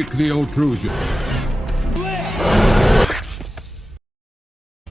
nuclear intrusion.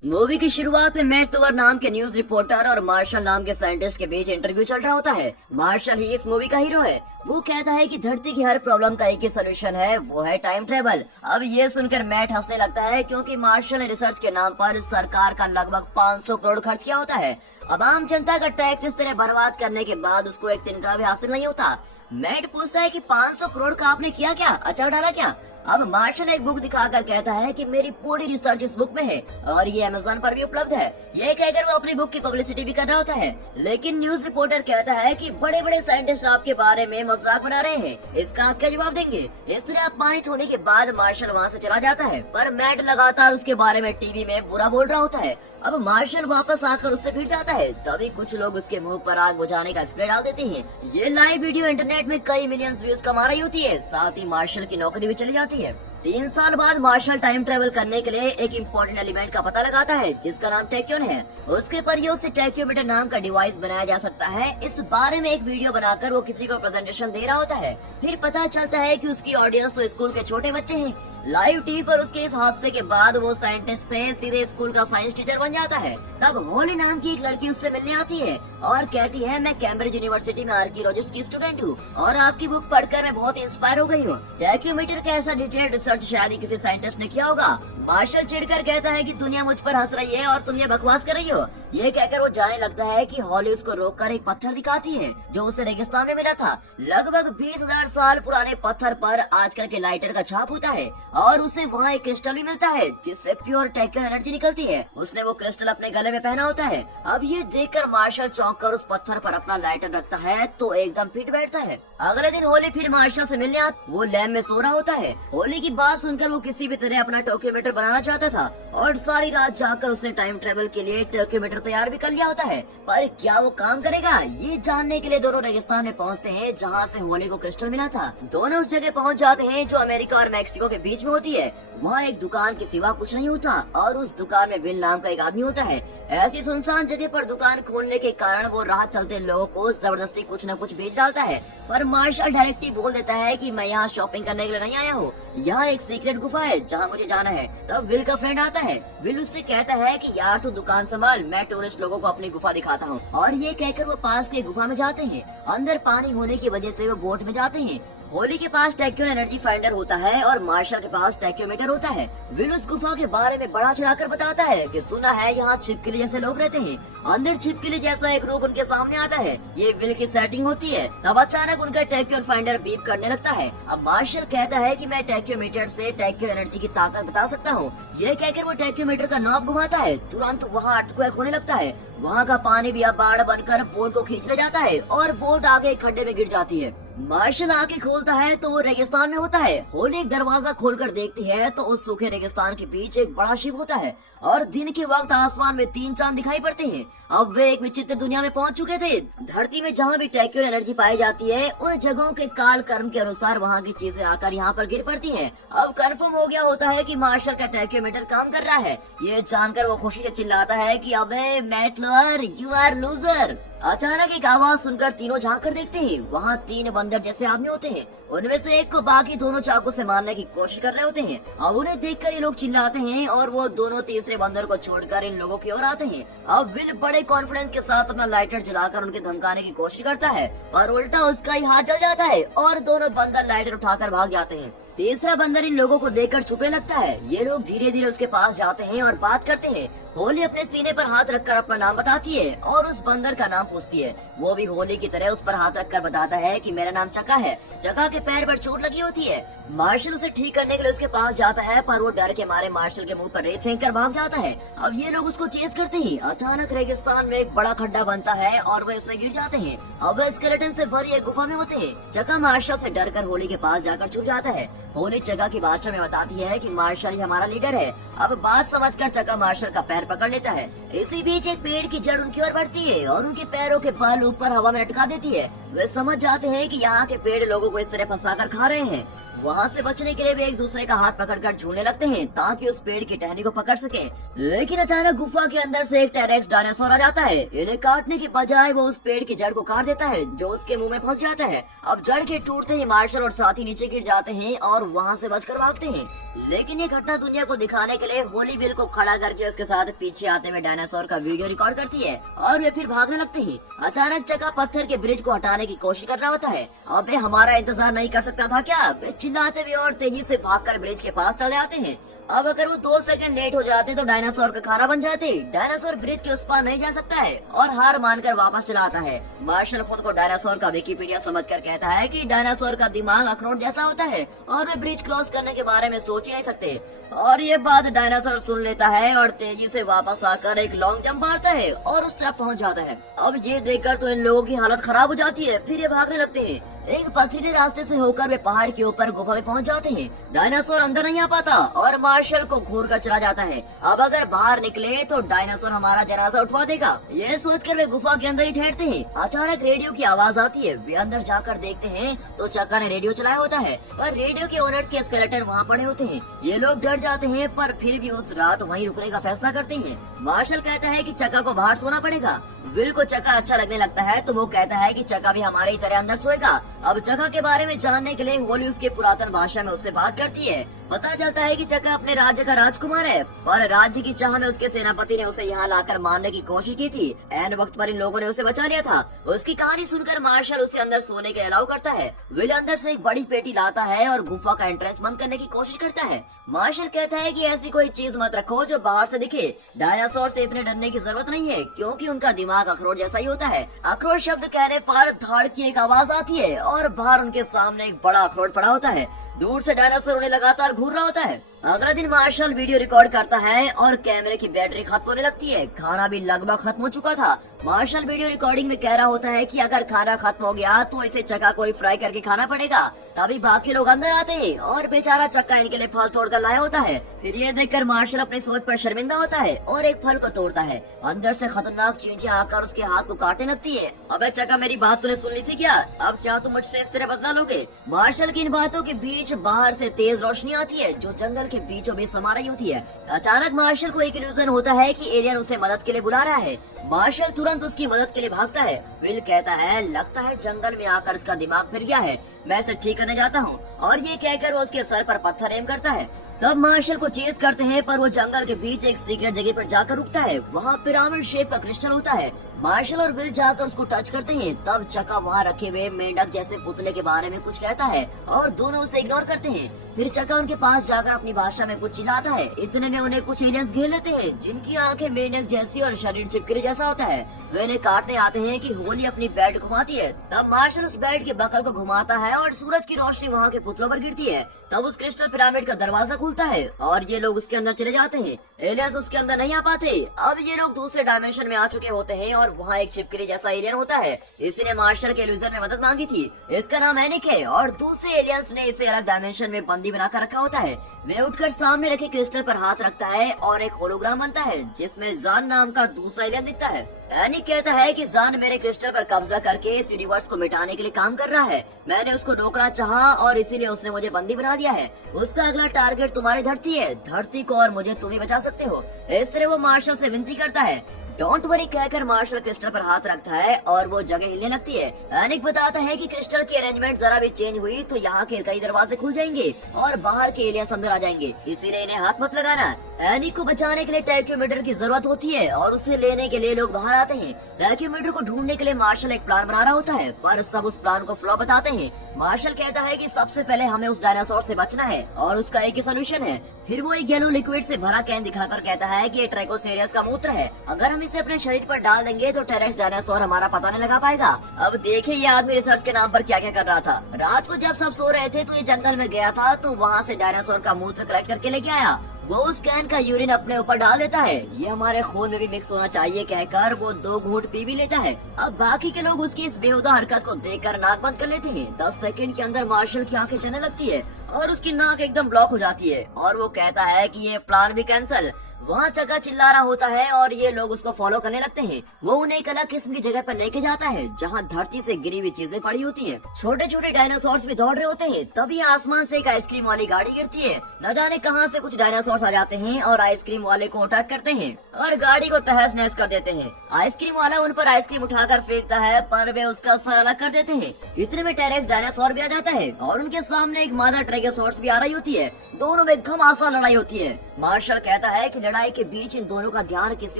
Movie की शुरुआत में मैट टूवर नाम के न्यूज रिपोर्टर और मार्शल नाम के साइंटिस्ट के बीच इंटरव्यू चल रहा होता है। मार्शल ही इस मूवी का हीरो है। वो कहता है कि धरती की हर प्रॉब्लम का एक ही सोल्यूशन है, वो है टाइम ट्रेवल। अब ये सुनकर मैट हंसने लगता है क्योंकि मार्शल ने रिसर्च के नाम पर सरकार का लगभग 500 करोड़ खर्च किया होता है। अब आम जनता का टैक्स इस तरह बर्बाद करने के बाद उसको एक तिनका भी हासिल नहीं होता। मैट पूछता है कि 500 करोड़ का आपने किया क्या, अचार डाला क्या? अब मार्शल एक बुक दिखाकर कहता है कि मेरी पूरी रिसर्च इस बुक में है और ये अमेज़न पर भी उपलब्ध है। ये कहकर वो अपनी बुक की पब्लिसिटी भी कर रहा होता है। लेकिन न्यूज रिपोर्टर कहता है कि बड़े बड़े साइंटिस्ट आपके बारे में मजाक बना रहे हैं, इसका आप क्या जवाब देंगे? इस तरह अपमानित होने के बाद मार्शल वहाँ से चला जाता है, पर मैट लगातार उसके बारे में टीवी में बुरा बोल रहा होता है। अब मार्शल वापस आकर उससे भिड़ जाता है, तभी कुछ लोग उसके मुंह पर आग बुझाने का स्प्रे डाल देते हैं। ये लाइव वीडियो इंटरनेट में कई मिलियंस व्यूज कमा रही होती है, साथ ही मार्शल की नौकरी भी चली जाती है। 3 साल बाद मार्शल टाइम ट्रेवल करने के लिए एक इम्पोर्टेंट एलिमेंट का पता लगाता है जिसका नाम टैक्योन है। उसके प्रयोग से टैक्योमीटर नाम का डिवाइस बनाया जा सकता है। इस बारे में एक वीडियो बनाकर वो किसी को प्रेजेंटेशन दे रहा होता है। फिर पता चलता है कि उसकी ऑडियंस तो स्कूल के छोटे बच्चे हैं। लाइव टीवी पर उसके इस हादसे के बाद वो साइंटिस्ट से सीधे स्कूल का साइंस टीचर बन जाता है। तब होली नाम की एक लड़की उससे मिलने आती है और कहती है, मैं कैम्ब्रिज यूनिवर्सिटी में आर्कियोलॉजिस्ट की स्टूडेंट हूँ और आपकी बुक पढ़कर मैं बहुत इंस्पायर हो गई हूँ। टैक्योमीटर का ऐसा डिटेल्ड रिसर्च शायद ही किसी साइंटिस्ट ने किया होगा। मार्शल चिढ़कर कहता है कि दुनिया मुझ पर हंस रही है और तुम ये बकवास कर रही हो। ये कहकर वो जाने लगता है कि हॉली उसको रोककर एक पत्थर दिखाती है जो उसे रेगिस्तान में मिला था। लगभग 20,000 साल पुराने पत्थर पर आजकल के लाइटर का छाप होता है और उसे वहाँ एक क्रिस्टल भी मिलता है जिससे प्योर टैक्योन एनर्जी निकलती है। उसने वो क्रिस्टल अपने गले में पहना होता है। अब ये देखकर मार्शल चौंक कर उस पत्थर पर अपना लाइटर रखता है तो एकदम फिट बैठता है। अगले दिन होली फिर मार्शल से मिलने वो लैब में सो रहा होता है। होली की बात सुनकर वो किसी भी तरह अपना टोक्योमीटर बनाना चाहता था और सारी रात जाकर उसने टाइम ट्रेवल के लिए टोक्योमीटर तैयार भी कर लिया होता है। पर क्या वो काम करेगा, ये जानने के लिए दोनों रेगिस्तान में पहुंचते हैं जहां से होली को क्रिस्टल मिला था। दोनों उस जगह पहुंच जाते हैं जो अमेरिका और मैक्सिको के बीच में होती है। वहाँ एक दुकान के सिवा कुछ नहीं होता और उस दुकान में विल नाम का एक आदमी होता है। ऐसी सुनसान जगह पर दुकान खोलने के कारण वो राह चलते लोगों को जबरदस्ती कुछ न कुछ बेच डालता है। पर मार्शल डायरेक्ट ही बोल देता है कि मैं यहाँ शॉपिंग करने के लिए नहीं आया हूँ, यहाँ एक सीक्रेट गुफा है जहाँ मुझे जाना है। तब विल का फ्रेंड आता है। विल उससे कहता है कि यार तू दुकान संभाल, मैं टूरिस्ट लोगों को अपनी गुफा दिखाता हूँ। और ये कहकर वो पास के गुफा में जाते हैं। अंदर पानी होने की वजह से वो बोट में जाते हैं। होली के पास टैक्योन एनर्जी फाइंडर होता है और मार्शल के पास टैक्योमीटर होता है। विल उस गुफा के बारे में बड़ा चढ़ाकर बताता है कि सुना है यहाँ छिपकली जैसे लोग रहते हैं। अंदर छिपकली जैसा एक रूप उनके सामने आता है। ये विल की सेटिंग होती है। तब अचानक उनका टैक्योन फाइंडर बीप करने लगता है। अब मार्शल कहता है कि मैं टैक्योमीटर से टैक्योन एनर्जी की ताकत बता सकता हूँ। ये कहकर वो टैक्योमीटर का नॉब घुमाता है। तुरंत वहाँ अर्थक्वेक होने लगता है। वहाँ का पानी भी अब बाढ़ बनकर बोट को खींच ले जाता है और बोट आगे एक खड्डे में गिर जाती है। मार्शल आके खोलता है तो वो रेगिस्तान में होता है। होली एक दरवाजा खोलकर देखती है तो उस सूखे रेगिस्तान के बीच एक बड़ा शिप होता है और दिन के वक्त आसमान में 3 चांद दिखाई पड़ते हैं। अब वे एक विचित्र दुनिया में पहुंच चुके थे। धरती में जहाँ भी टैक्योन एनर्जी पाई जाती है उन जगहों के काल कर्म के अनुसार वहाँ की चीजें आकर यहाँ पर गिर पड़ती हैं। अब कंफर्म हो गया होता है कि मार्शल का टैक्योमीटर काम कर रहा है। ये जानकर वो खुशी से चिल्लाता है कि अबे mat lower, you are loser. अचानक एक आवाज सुनकर तीनों झांक कर देखते हैं। वहाँ 3 बंदर जैसे आदमी होते हैं। उनमें से एक को बाकी दोनों चाकू से मारने की कोशिश कर रहे होते हैं। अब उन्हें देखकर ये लोग चिल्लाते हैं और वो दोनों तीसरे बंदर को छोड़कर इन लोगों की ओर आते हैं। अब विल बड़े कॉन्फिडेंस के साथ अपना लाइटर जलाकर उनके धमकाने की कोशिश करता है पर उल्टा उसका ही हाथ जल जाता है और दोनों बंदर लाइटर उठाकर भाग जाते हैं। तीसरा बंदर इन लोगों को देखकर छुपने लगता है। ये लोग धीरे धीरे उसके पास जाते हैं और बात करते हैं। होली अपने सीने पर हाथ रखकर अपना नाम बताती है और उस बंदर का नाम पूछती है। वो भी होली की तरह उस पर हाथ रखकर बताता है कि मेरा नाम चका है। चका के पैर पर चोट लगी होती है। मार्शल उसे ठीक करने के लिए उसके पास जाता है पर वो डर के मारे मार्शल के मुंह पर रेत फेंक कर भाग जाता है। अब ये लोग उसको चेस करते ही अचानक रेगिस्तान में एक बड़ा खड्डा बनता है और वे उसमें गिर जाते हैं। अब वे स्केलेटन से भरी एक गुफा में होते हैं। चका मार्शल से डरकर होली के पास जाकर छुप जाता है। होली चका की भाषा में बताती है कि मार्शल ही हमारा लीडर है। अब बात समझकर चका मार्शल का पैर पकड़ लेता है। इसी बीच एक पेड़ की जड़ उनकी ओर बढ़ती है और उनके पैरों के बाल ऊपर हवा में लटका देती है। वे समझ जाते हैं कि यहाँ के पेड़ लोगों को इस तरह फंसा कर खा रहे हैं। वहाँ से बचने के लिए वे एक दूसरे का हाथ पकड़कर झूलने लगते हैं ताकि उस पेड़ की टहनी को पकड़ सके। लेकिन अचानक गुफा के अंदर से एक टेरेक्स डायनासोर आ जाता है। इन्हें काटने के बजाय वो उस पेड़ की जड़ को काट देता है जो उसके मुंह में फंस जाता है। अब जड़ के टूटते ही मार्शल और साथी नीचे गिर जाते हैं और वहाँ से बचकर भागते हैं। लेकिन ये घटना दुनिया को दिखाने के लिए होली विल को खड़ा करके उसके साथ पीछे आते हुए डायनासोर का वीडियो रिकॉर्ड करती है और वे फिर भागने लगते हैं। अचानक चका पत्थर के ब्रिज को हटाने की कोशिश कर रहा होता है। अबे हमारा इंतजार नहीं कर सकता था क्या? वे चिल्लाते हुए और तेजी से भागकर ब्रिज के पास चले आते हैं। अब अगर वो 2 सेकंड लेट हो जाते तो डायनासोर का खाना बन जाते। डायनासोर ब्रिज के उस पार नहीं जा सकता है और हार मानकर वापस चला आता है। मार्शल खुद को डायनासोर का विकिपीडिया समझकर कहता है कि डायनासोर का दिमाग अखरोट जैसा होता है और वे ब्रिज क्रॉस करने के बारे में सोच ही नहीं सकते। और ये बात डायनासोर सुन लेता है और तेजी से वापस आकर एक लॉन्ग जंप मारता है और उस तरफ पहुंच जाता है। अब ये देखकर तो इन लोगों की हालत खराब हो जाती है। फिर ये भागने लगते हैं। एक पथरीले रास्ते से होकर वे पहाड़ के ऊपर गुफा में पहुंच जाते हैं। डायनासोर अंदर नहीं आ पाता और मार्शल को घूर कर चला जाता है। अब अगर बाहर निकले तो डायनासोर हमारा जनाजा उठवा देगा। ये सोचकर वे गुफा के अंदर ही ठहरते हैं। अचानक रेडियो की आवाज आती है। वे अंदर जाकर देखते हैं तो चक्का ने रेडियो चलाया होता है और रेडियो के ओनर्स के स्केलेटन वहाँ पड़े होते हैं। ये लोग डर जाते हैं पर फिर भी उस रात वहीं रुकने का फैसला करते हैं। मार्शल कहता है कि चक्का को बाहर सोना पड़ेगा। विल को चक्का अच्छा लगने लगता है तो वो कहता है कि चक्का भी हमारे ही तरह अंदर सोएगा। अब चक्का के बारे में जानने के लिए होली उसके पुरातन भाषा में उससे बात करती है। पता चलता है कि चक्का अपने राज्य का राजकुमार है पर राज्य की चाह में उसके सेनापति ने उसे यहाँ लाकर मारने की कोशिश की थी। ऐन वक्त पर इन लोगों ने उसे बचा लिया था। उसकी कहानी सुनकर मार्शल उसे अंदर सोने के अलाउ करता है। विल अंदर से एक बड़ी पेटी लाता है और गुफा का एंट्रेंस बंद करने की कोशिश करता है। मार्शल कहता है कि ऐसी कोई चीज मत रखो जो बाहर से दिखे। डायनासोर से इतने डरने की जरूरत नहीं है क्योंकि उनका दिमाग अखरोट जैसा ही होता है। अखरोट शब्द कहने पर धड़ की एक आवाज आती है और बाहर उनके सामने एक बड़ा अखरोट पड़ा होता है। दूर से डायनासोर उन्हें लगातार घूर रहा होता है। अगला दिन मार्शल वीडियो रिकॉर्ड करता है और कैमरे की बैटरी खत्म होने लगती है। खाना भी लगभग खत्म हो चुका था। मार्शल वीडियो रिकॉर्डिंग में कह रहा होता है कि अगर खाना खत्म हो गया तो इसे चक्का को ही फ्राई करके खाना पड़ेगा। तभी बाकी लोग अंदर आते हैं और बेचारा चक्का इनके लिए फल तोड़ कर लाया होता है। फिर ये देखकर मार्शल अपनी सोच पर शर्मिंदा होता है और एक फल को तोड़ता है। अंदर से खतरनाक चींटियां आकर उसके हाथ को काटने लगती है। अबे चक्का, मेरी बात तूने सुन ली थी क्या? अब क्या तुम मुझसे इस तरह बदला लोगे? मार्शल की इन बातों के बीच बाहर से तेज रोशनी आती है जो जंगल के बीचों बीच समा रही होती है। अचानक मार्शल को एक इल्यूजन होता है कि एलियन उसे मदद के लिए बुला रहा है। मार्शल तुरंत उसकी मदद के लिए भागता है। विल कहता है लगता है जंगल में आकर इसका दिमाग फिर गया है, मैं इसे ठीक करने जाता हूँ। और ये कहकर वो उसके सर पर पत्थर एम करता है। सब मार्शल को चेस करते हैं पर वो जंगल के बीच एक सीक्रेट जगह पर जाकर रुकता है। वहाँ पिरामिड शेप का क्रिस्टल होता है। मार्शल और विल जाकर उसको टच करते हैं। तब चक्का वहाँ रखे हुए मेंढक जैसे पुतले के बारे में कुछ कहता है और दोनों उसे इग्नोर करते हैं। फिर चक्का उनके पास जाकर अपनी भाषा में कुछ चिल्लाता है। इतने में उन्हें कुछ एलियंस घेर लेते हैं जिनकी आंखें मेंढक जैसी और शरीर छिपकली जैसा होता है। वे इन्हें काटने आते हैं कि होली अपनी बैट घुमाती है। तब मार्शल उस बैट के बकल को घुमाता है और सूरज की रोशनी वहाँ के पुतलों पर गिरती है। तब उस क्रिस्टल पिरामिड का दरवाजा खुलता है और ये लोग उसके अंदर चले जाते हैं। एलियंस उसके अंदर नहीं आ पाते। अब ये लोग दूसरे डायमेंशन में आ चुके होते हैं और वहाँ एक छिपकली जैसा एलियन होता है। इसी ने मार्शल के इल्यूजन में मदद मांगी थी। इसका नाम एनिक है और दूसरे एलियंस ने इसे अलग डायमेंशन में बंदी बनाकर रखा होता है। वे उठकर सामने रखे क्रिस्टल पर हाथ रखता है और एक होलोग्राम बनता है जिसमें जान नाम का दूसरा एलियन दिखता है। एनिक कहता है कि जान मेरे क्रिस्टल पर कब्जा करके इस यूनिवर्स को मिटाने के लिए काम कर रहा है। मैंने उसको रोकना चाहा और इसीलिए उसने मुझे बंदी बना दिया है। उसका अगला टारगेट तुम्हारी धरती है। धरती को और मुझे तुम ही बचा सकते हो। इस तरह वो मार्शल से विनती करता है। डोंट वरी कहकर मार्शल क्रिस्टल पर हाथ रखता है और वो जगह हिलने लगती है। एनिक बताता है कि क्रिस्टल की अरेंजमेंट जरा भी चेंज हुई तो यहाँ के कई दरवाजे खुल जाएंगे और बाहर के एलियंस अंदर आ जाएंगे, इसीलिए इन्हें हाथ मत लगाना। एनिक को बचाने के लिए टैक्योमीटर की जरूरत होती है और उसे लेने के लिए लोग बाहर आते हैं। टैक्योमीटर को ढूंढने के लिए मार्शल एक प्लान बना रहा होता है पर सब उस प्लान को फ्लॉप बताते हैं। मार्शल कहता है कि सबसे पहले हमें उस डायनासोर से बचना है और उसका एक ही सोल्यूशन है। फिर वो एक येलो लिक्विड से भरा कैन दिखाकर कहता है कि ये ट्राइकोसेरियस का मूत्र है। अगर हम इसे अपने शरीर पर डाल देंगे तो टेरेक्स डायनासोर हमारा पता नहीं लगा पाएगा। अब देखिए ये आदमी रिसर्च के नाम पर क्या क्या कर रहा था। रात को जब सब सो रहे थे तो ये जंगल में गया था तो वहाँ से डायनासोर का मूत्र कलेक्ट करके लेके आया। वो उस कैन का यूरिन अपने ऊपर डाल देता है। ये हमारे खून में भी मिक्स होना चाहिए कहकर वो 2 घूंट पी भी लेता है। अब बाकी के लोग उसकी इस बेहुदा हरकत को देखकर नाक बंद कर लेते हैं। 10 सेकंड के अंदर मार्शल की आंखें चलने लगती है और उसकी नाक एकदम ब्लॉक हो जाती है और वो कहता है कि ये प्लान भी कैंसिल। वहाँ चका चिल्ला रहा होता है और ये लोग उसको फॉलो करने लगते हैं। वो उन्हें एक अलग किस्म की जगह पर लेके जाता है जहाँ धरती से गिरी हुई चीजें पड़ी होती हैं। छोटे छोटे डायनासोर्स भी दौड़ रहे होते हैं। तभी आसमान से एक आइसक्रीम वाली गाड़ी गिरती है। न जाने कहाँ से कुछ डायनासोर्स आ जाते हैं और आइसक्रीम वाले को अटैक करते हैं और गाड़ी को तहस नहस कर देते हैं। आइसक्रीम वाला उन पर आइसक्रीम उठाकर फेंकता है पर वे उसका सर अलग कर देते हैं। इतने में टेरेक्स डायनासोर भी आ जाता है और उनके सामने एक मादा ट्राइगेसोर्स भी आ रही होती है। दोनों में घमासान लड़ाई होती है। मार्शल कहता है कि लड़ाई के बीच इन दोनों का ध्यान किसी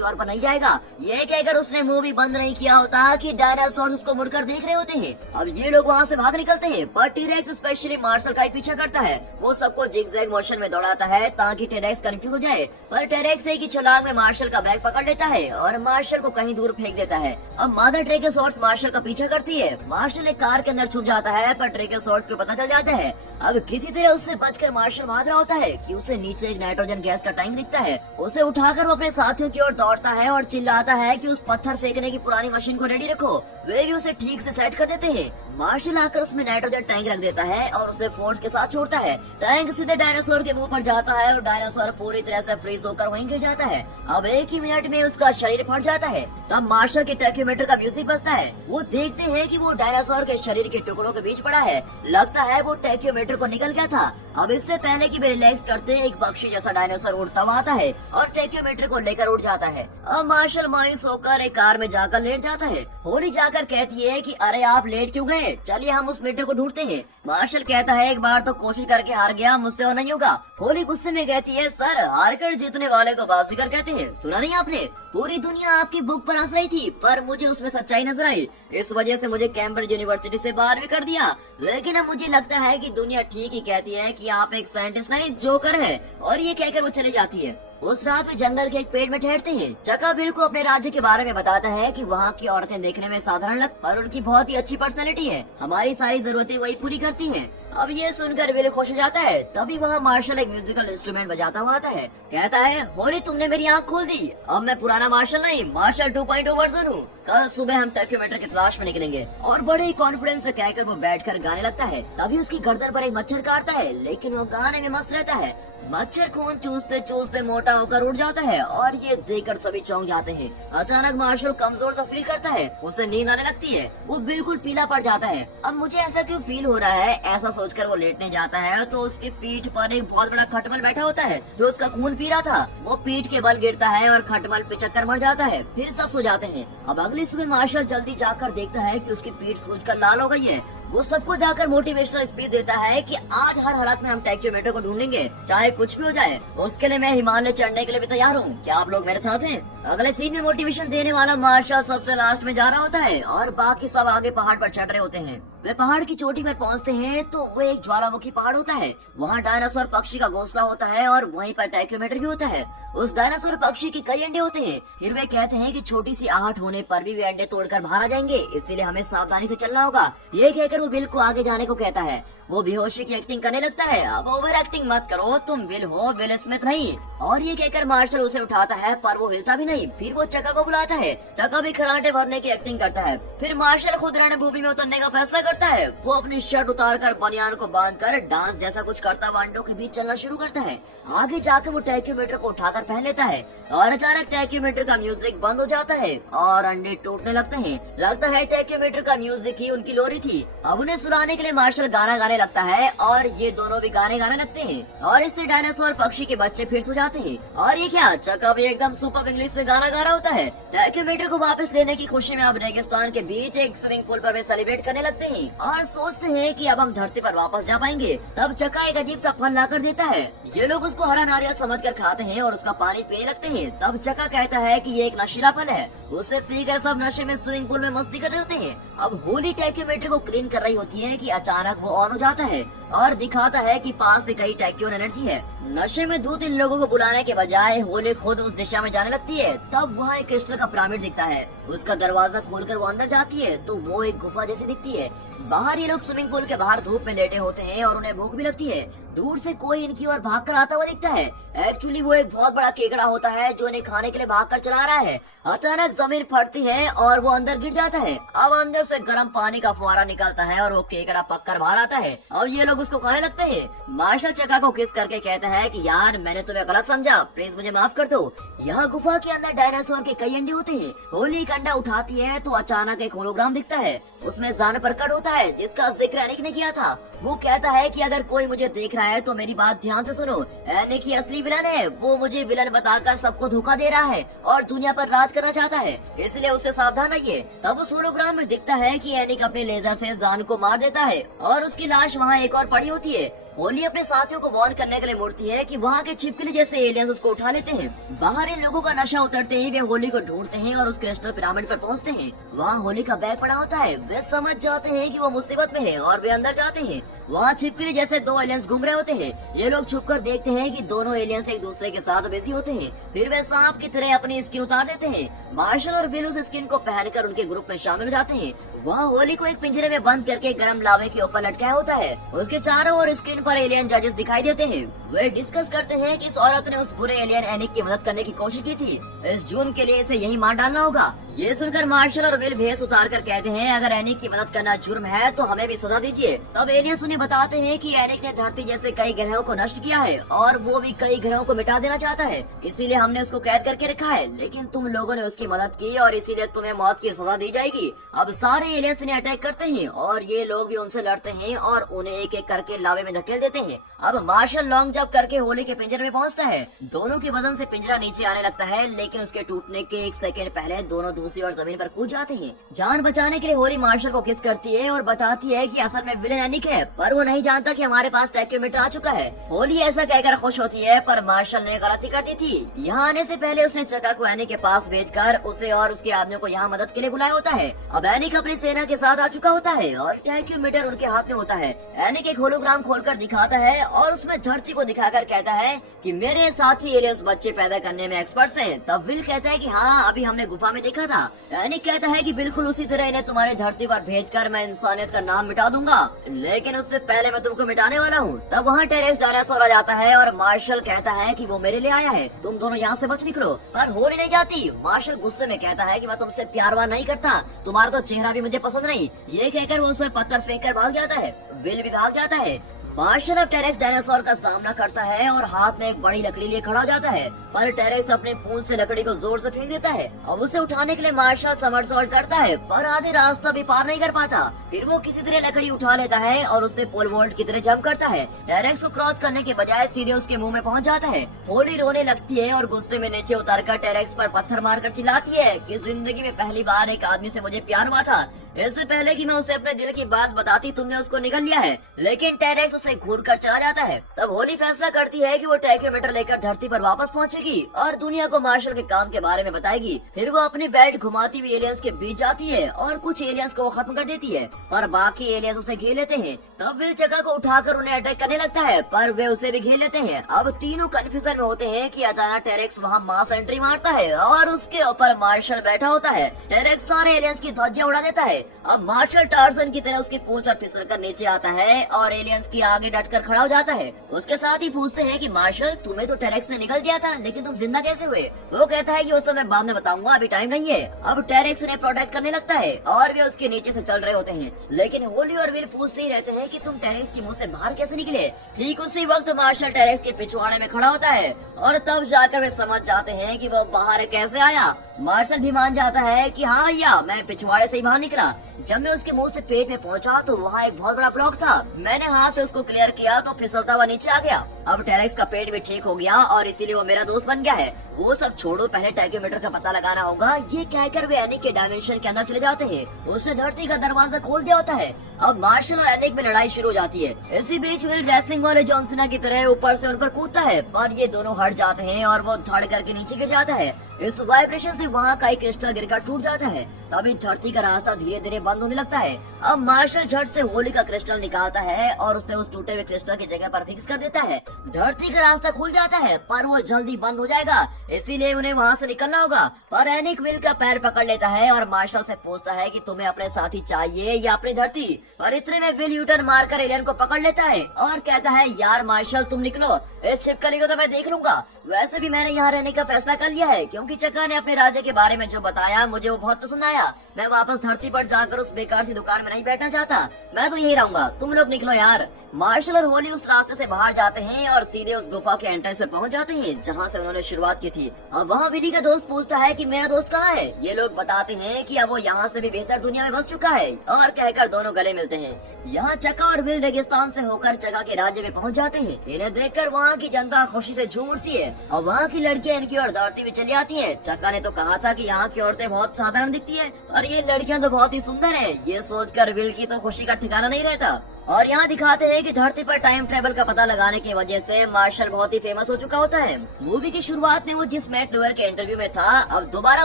और पर नहीं जाएगा। ये कहकर उसने मुंह भी बंद नहीं किया होता कि डायनासोर उसको मुड़कर देख रहे होते हैं। अब ये लोग वहाँ से भाग निकलते हैं पर टीरेक्स स्पेशली मार्शल का ही पीछा करता है। वो सबको जिगजैग मोशन में दौड़ाता है ताकि टेरेक्स कंफ्यूज हो जाए। पर टेरेक्स एक ही छलांग में मार्शल का बैग पकड़ लेता है और मार्शल को कहीं दूर फेंक देता है। अब मादा ट्राइगेसोर्स मार्शल का पीछा करती है। मार्शल एक कार के अंदर छुप जाता है पर ट्राइगेसोर्स को पता चल जाता है। अब किसी तरह उससे बचकर मार्शल भाग रहा होता है कि उसे नीचे एक नाइट्रोजन गैस का टैंक दिखता है। उसे उठाकर वो अपने साथियों की ओर दौड़ता है और चिल्लाता है कि उस पत्थर फेंकने की पुरानी मशीन को रेडी रखो। वे भी उसे ठीक से सेट कर देते हैं। मार्शल आकर उसमें नाइट्रोजन टैंक रख देता है और उसे फोर्स के साथ छोड़ता है। टैंक सीधे डायनासोर के मुंह पर जाता है और डायनासोर पूरी तरह से फ्रीज होकर वहीं गिर जाता है। अब एक ही मिनट में उसका शरीर फट जाता है। तब मार्शल के टैक्योमीटर का म्यूजिक बजता है। वो देखते हैं कि वो डायनासोर के शरीर के टुकड़ों के बीच पड़ा है। लगता है वो टैक्योमीटर को निकल गया था। अब इससे पहले कि वे रिलैक्स करते एक पक्षी जैसा डायनासोर उड़ता हुआ आता है और टैक्योमीटर को लेकर उड़ जाता है। अब मार्शल मायूस होकर एक कार में जाकर लेट जाता है। होली जाकर कहती है कि अरे आप लेट क्यों गए, चलिए हम उस मीटर को ढूंढते हैं। मार्शल कहता है एक बार तो कोशिश करके हार गया, मुझसे और नहीं होगा। होली गुस्से में कहती है सर हार कर जीतने वाले को बाजीगर कहते हैं, सुना नहीं आपने? पूरी दुनिया आपकी बुक पर हंस रही थी पर मुझे उसमें सच्चाई नजर आई। इस वजह से मुझे कैम्ब्रिज यूनिवर्सिटी से बाहर भी कर दिया। लेकिन अब मुझे लगता है कि दुनिया ठीक ही कहती है कि आप एक साइंटिस्ट नहीं जोकर है। और ये कहकर वो चली जाती है। उस रात में जंगल के एक पेड़ में ठहरते हैं। चका बिल को अपने राज्य के बारे में बताता है कि वहाँ की औरतें देखने में साधारण लग पर उनकी बहुत ही अच्छी पर्सनैलिटी है। हमारी सारी जरूरतें वही पूरी करती हैं। अब ये सुनकर विल खुश हो जाता है। तभी वहाँ मार्शल एक म्यूजिकल इंस्ट्रूमेंट बजाता हुआ आता है। कहता है होली तुमने मेरी आँख खोल दी। अब मैं पुराना मार्शल नहीं मार्शल 2.0 वर्जन हूँ। कल सुबह हम टैक्योमीटर की तलाश में निकलेंगे। और बड़े ही कॉन्फिडेंस से कहकर वो बैठकर गाने लगता है। तभी उसकी गर्दन पर एक मच्छर काटता है लेकिन वो गाने में मस्त रहता है। मच्छर खून चूसते चूसते मोटा होकर उड़ जाता है और ये देखकर सभी चौंक जाते हैं। अचानक मार्शल कमजोर सा फील करता है। उसे नींद आने लगती है। वो बिल्कुल पीला पड़ जाता है। अब मुझे ऐसा क्यों फील हो रहा है, ऐसा सोचकर वो लेटने जाता है तो उसकी पीठ पर एक बहुत बड़ा खटमल बैठा होता है जो उसका खून पी रहा था। वो पीठ के बल गिरता है और खटमल पिचक मर जाता है। फिर सब सो जाते हैं। अब अगली सुबह मार्शल जल्दी जाकर देखता है कि उसकी पीठ सूजकर लाल हो गई है। वो सबको जाकर मोटिवेशनल स्पीच देता है कि आज हर हालत में हम टैक्योमीटर को ढूंढेंगे चाहे कुछ भी हो जाए। उसके लिए मैं हिमालय चढ़ने के लिए भी तैयार हूँ। क्या आप लोग मेरे साथ हैं? अगले सीन में मोटिवेशन देने वाला मार्शल सबसे लास्ट में जा रहा होता है और बाकी सब आगे पहाड़ पर चढ़ रहे होते हैं। वे पहाड़ की चोटी पर पहुंचते हैं तो वो एक ज्वालामुखी पहाड़ होता है। वहाँ डायनासोर पक्षी का घोंसला होता है और वहीं पर टैक्योमीटर भी होता है। उस डायनासोर पक्षी के कई अंडे होते हैं। फिर वे कहते हैं कि छोटी सी आहट होने पर भी वे अंडे तोड़कर बाहर आ जाएंगे, इसीलिए हमें सावधानी से चलना होगा। ये कहकर वो बिल को आगे जाने को कहता है। वो बेहोशी की एक्टिंग करने लगता है। अब ओवर एक्टिंग मत करो, तुम विल हो, विल स्मिथ नहीं। और ये कहकर मार्शल उसे उठाता है पर वो हिलता भी नहीं। फिर वो चका को बुलाता है। चका भी खराटे भरने की एक्टिंग करता है। फिर मार्शल खुद रणभूमि में उतरने का फैसला करता है। वो अपनी शर्ट उतारकर बनियान को बांधकर डांस जैसा कुछ करता हुआ अंडों के बीच चलना शुरू करता है। आगे जाकर वो टैक्योमीटर को उठाकर पहन लेता है और अचानक टैक्योमीटर का म्यूजिक बंद हो जाता है और अंडे टूटने लगते हैं। लगता है टैक्योमीटर का म्यूजिक ही उनकी लोरी थी। अब उन्हें सुनाने के लिए मार्शल गाना गाने लगता है और ये दोनों भी गाने गाने लगते हैं और इससे डायनासोर पक्षी के बच्चे फिर सो जाते हैं। और ये क्या, चका भी एकदम सुपर इंग्लिश में गाना गा रहा होता है। टैक्योमीटर को वापस लेने की खुशी में अब रेगिस्तान के बीच एक स्विमिंग पूल पर वे सेलिब्रेट करने लगते हैं और सोचते हैं कि अब हम धरती पर वापस जा पाएंगे। तब चका एक अजीब सा फल लाकर देता है। ये लोग उसको हरा नारियल समझकर खाते हैं और उसका पानी पीने लगते हैं। तब चका कहता है कि ये एक नशीला फल है। उसे पीकर सब नशे में स्विमिंग पूल में मस्ती कर रहे होते हैं। अब होली टैक्योमीटर को क्लीन कर रही होती है कि अचानक वो ऑन हो जाता है और दिखाता है कि पास से कई टैक्योन एनर्जी है। नशे में 2-3 लोगों को बुलाने के बजाय होली खुद उस दिशा में जाने लगती है। तब वहाँ एक क्रिस्टल का पिरामिड दिखता है। उसका दरवाजा खोलकर वो अंदर जाती है तो वो एक गुफा जैसी दिखती है। बाहर ये लोग स्विमिंग पूल के बाहर धूप में लेटे होते हैं और उन्हें भूख भी लगती है। दूर से कोई इनकी ओर भागकर आता हुआ दिखता है। एक्चुअली वो एक बहुत बड़ा केकड़ा होता है जो इन्हें खाने के लिए भागकर चला रहा है। अचानक जमीन फटती है और वो अंदर गिर जाता है। अब अंदर से गर्म पानी का फुहारा निकलता है और वो केकड़ा पककर बाहर आता है। अब ये लोग उसको खाने लगते हैं। मार्शल चका को किस करके कहता है कि यार मैंने तुम्हें गलत समझा, प्लीज मुझे माफ कर दो। यह गुफा के अंदर डायनासोर के कई अंडे होते हैं। होली एक अंडा उठाती है तो अचानक एक होलोग्राम दिखता है। उसमें जान प्रकट होता है जिसका जिक्र एनिक ने किया था। वो कहता है कि अगर कोई मुझे देख रहा है तो मेरी बात ध्यान से सुनो। एनिक ही असली विलन है। वो मुझे विलन बताकर सबको धोखा दे रहा है और दुनिया पर राज करना चाहता है, इसलिए उससे सावधान रहिए। तब उस होलोग्राम में दिखता है कि एनिक अपने लेजर से जान को मार देता है और उसकी लाश वहाँ एक और पड़ी होती है। होली अपने साथियों को वार्न करने के लिए मुड़ती है कि वहाँ के छिपकली जैसे एलियंस उसको उठा लेते हैं। बाहर इन लोगों का नशा उतरते ही वे होली को ढूंढते हैं और उस क्रिस्टल पिरामिड पर पहुँचते हैं। वहाँ होली का बैग पड़ा होता है। वे समझ जाते हैं कि वो मुसीबत में है और वे अंदर जाते हैं। वहाँ छिपकली जैसे दो एलियंस घूम रहे होते हैं। ये लोग छुपकर देखते हैं कि दोनों एलियंस एक दूसरे के साथ बिजी होते हैं। फिर वे सांप की तरह अपनी स्किन उतार देते हैं। मार्शल और विल उस स्किन को पहनकर उनके ग्रुप में शामिल हो जाते हैं। वहाँ होली को एक पिंजरे में बंद करके गर्म लावे के ऊपर लटकाया होता है। उसके चारों ओर स्क्रीन पर एलियन जजेस दिखाई देते हैं। वे डिस्कस करते हैं कि इस औरत ने उस बुरे एलियन एनिक की मदद करने की कोशिश की थी। इस जुर्म के लिए इसे यही मार डालना होगा। ये सुनकर मार्शल और विल भेस उतार कर कहते हैं अगर एनिक की मदद करना जुर्म है तो हमें भी सजा दीजिए। तब एलियंस उन्हें बताते हैं कि एनिक ने धरती जैसे कई ग्रहों को नष्ट किया है और वो भी कई ग्रहों को मिटा देना चाहता है, इसीलिए हमने उसको कैद करके रखा है। लेकिन तुम लोगों ने उसकी मदद की और इसीलिए तुम्हें मौत की सजा दी जाएगी। अब सारे एलियंस इन्हें अटैक करते हैं और ये लोग भी उनसे लड़ते हैं और उन्हें एक एक करके लावे में धकेल देते हैं। अब मार्शल लॉन्ग जंप करके होली के पिंजरे में पहुंचता है। दोनों के वजन से पिंजरा नीचे आने लगता है, लेकिन उसके टूटने के एक सेकंड पहले दोनों दूसरी ओर जमीन पर कूद जाते हैं। जान बचाने के लिए होली मार्शल को किस करती है और बताती है कि असल में विलेन एनिक है, पर वो नहीं जानता कि हमारे पास टैक्योमीटर आ चुका है। होली ऐसा कहकर खुश होती है, पर मार्शल ने गलती कर दी थी। यहाँ आने से पहले उसने चका को एनिक के पास भेजकर उसे और उसके आदमियों को यहाँ मदद के लिए बुलाया होता है। अब एनिक अपनी सेना के साथ आ चुका होता है और टैक्योमीटर उनके हाथ में होता है। एनिक एक होलोग्राम खोलकर दिखाता है और उसमें धरती को दिखाकर कहता है कि मेरे साथी एलियंस बच्चे पैदा करने में एक्सपर्ट्स हैं। तब विल कहता है कि हाँ, अभी हमने गुफा में देखा था। एनिक कहता है कि बिल्कुल उसी तरह इन्हें तुम्हारी धरती पर भेजकर मैं इंसानियत का नाम मिटा दूंगा, लेकिन उससे पहले मैं तुमको मिटाने वाला हूँ। तब वहाँ टेरेक्स डायनासोर आ जाता है और मार्शल कहता है कि वो मेरे लिए आया है, तुम दोनों यहाँ से बच निकलो। पर होली नहीं जाती। मार्शल गुस्से में कहता है कि मैं तुमसे प्यार वार नहीं करता, तुम्हारा तो चेहरा भी मुझे पसंद नहीं। ये कहकर वो उस पर पत्थर फेंक कर भाग जाता है। विल भी भाग जाता है। मार्शल अब टेरेक्स डायनासोर का सामना करता है और हाथ में एक बड़ी लकड़ी लिए खड़ा हो जाता है, पर टेरेक्स अपने पूंछ से लकड़ी को जोर से फेंक देता है। अब उसे उठाने के लिए मार्शल समरसॉल्ट करता है, पर आधे रास्ता भी पार नहीं कर पाता। फिर वो किसी तरह लकड़ी उठा लेता है और उससे पोल वोल्ट की तरह जंप करता है। टेरेक्स को क्रॉस करने के बजाय सीधे उसके मुंह में पहुंच जाता है। होली रोने लगती है और गुस्से में नीचे उतरकर टेरेक्स पर पत्थर मारकर चिल्लाती है कि जिंदगी में पहली बार एक आदमी से मुझे प्यार हुआ था। इससे पहले कि मैं उसे अपने दिल की बात बताती तुमने उसको निगल लिया है। लेकिन टेरेक्स उसे घूर कर चला जाता है। तब होली फैसला करती है कि वो टैक्योमीटर लेकर धरती पर वापस पहुंचेगी और दुनिया को मार्शल के काम के बारे में बताएगी। फिर वो अपनी बेल्ट घुमाती हुई एलियंस के बीच जाती है और कुछ एलियंस को खत्म कर देती है, पर बाकी एलियंस उसे घेर लेते हैं। तब विल जगह को उठाकर उन्हें अटैक करने लगता है, पर वे उसे भी घेर लेते हैं। अब तीनों कंफ्यूजन में होते हैं कि अचानक टेरेक्स वहाँ मास एंट्री मारता है और उसके ऊपर मार्शल बैठा होता है। टेरेक्स सारे एलियंस की ध्वजियां उड़ा देता है। अब मार्शल टार्जन की तरह उसकी पूंछ पर फिसल कर नीचे आता है और एलियंस की आगे डटकर खड़ा हो जाता है। उसके साथ ही पूछते हैं कि मार्शल, तुम्हें तो टेरेक्स ने निकल दिया था, लेकिन तुम जिंदा कैसे हुए? वो कहता है कि उस समय बाद में बताऊंगा, अभी टाइम नहीं है। अब टेरेक्स ने प्रोटेक्ट करने लगता है और वे उसके नीचे से चल रहे होते हैं, लेकिन होली और विल पूछते ही रहते हैं कि तुम टेरेक्स की मुंह से बाहर कैसे निकले। ठीक उसी वक्त मार्शल टेरेक्स के पिछवाड़े में खड़ा होता है और तब जाकर वे समझ जाते हैं कि वो बाहर कैसे आया। मार्शल भी मान जाता है कि हाँ भैया, मैं पिछवाड़े से ही बाहर निकला। जब मैं उसके मुंह से पेट में पहुंचा तो वहाँ एक बहुत बड़ा ब्लॉक था। मैंने हाथ से उसको क्लियर किया तो फिसलता हुआ नीचे आ गया। अब टेरेक्स का पेट भी ठीक हो गया और इसीलिए वो मेरा दोस्त बन गया है। वो सब छोड़ो, पहले टैक्योमीटर का पता लगाना होगा। ये कहकर वे एनिक के डायमेंशन के अंदर चले जाते हैं। उसने धरती का दरवाजा खोल दिया होता है। अब मार्शल और एनिक में लड़ाई शुरू हो जाती है। इसी बीच विल रेसलिंग वाले जॉन सीना की तरह ऊपर से उन पर कूदता है, पर ये दोनों हट जाते हैं और वो धड़ करके नीचे गिर जाता है। इस वाइब्रेशन से वहाँ का एक क्रिस्टल गिरकर टूट जाता है। तभी धरती का रास्ता धीरे धीरे बंद होने लगता है। अब मार्शल झट से होली का क्रिस्टल निकालता है और उसे उस टूटे हुए क्रिस्टल की जगह पर फिक्स कर देता है। धरती का रास्ता खुल जाता है पर वो जल्दी बंद हो जाएगा, इसीलिए उन्हें वहाँ से निकलना होगा। पर एनिक विल का पैर पकड़ लेता है और मार्शल से पूछता है कि तुम्हें अपने साथी चाहिए या अपनी धरती। और इतने में विल यूटर्न मारकर एलियन को पकड़ लेता है और कहता है यार मार्शल तुम निकलो, इस छिपकली को तो मैं देख लूंगा। वैसे भी मैंने यहाँ रहने का फैसला कर लिया है क्योंकि चक्का ने अपने राज्य के बारे में जो बताया मुझे वो बहुत पसंद आया। मैं वापस धरती पर जाकर उस बेकार सी दुकान में नहीं बैठना चाहता, मैं तो यही रहूंगा, तुम लोग निकलो यार। मार्शल और होली उस रास्ते से बाहर जाते हैं और सीधे उस गुफा के एंट्रेंस पे पहुंच जाते हैं जहां से उन्होंने शुरुआत की थी। अब वहाँ विली का दोस्त पूछता है कि मेरा दोस्त कहाँ है। ये लोग बताते हैं कि अब वो यहाँ से भी बेहतर दुनिया में बस चुका है और कहकर दोनों गले मिलते हैं। यहाँ चक्का और विल रेगिस्तान से होकर चक्का के राज्य में पहुँच जाते हैं। इन्हें देखकर वहाँ की जनता खुशी से झूम उठती है और वहाँ की लड़कियाँ इनकी ओर दौड़ती हुई चली आती है। चक्का ने तो कहा था कि यहाँ की औरतें बहुत साधारण दिखती है और ये लड़कियाँ तो बहुत ही सुंदर है। ये सोचकर विल की तो खुशी का ठिकाना नहीं रहता। और यहाँ दिखाते हैं कि धरती पर टाइम ट्रेवल का पता लगाने की वजह से मार्शल बहुत ही फेमस हो चुका होता है। मूवी की शुरुआत में वो जिस मैट लुअर के इंटरव्यू में था, अब दोबारा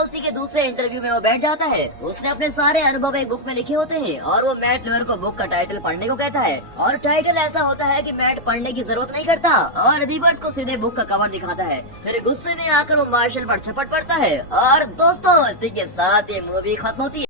उसी के दूसरे इंटरव्यू में वो बैठ जाता है। उसने अपने सारे अनुभव एक बुक में लिखे होते हैं और वो मैट लुअर को बुक का टाइटल पढ़ने को कहता है। और टाइटल ऐसा होता है कि मैट पढ़ने की जरूरत नहीं करता और व्यूअर्स को सीधे बुक का कवर दिखाता है। फिर गुस्से में आकर वो मार्शल पर झपट पड़ता है और दोस्तों इसी के साथ ये मूवी खत्म होती है।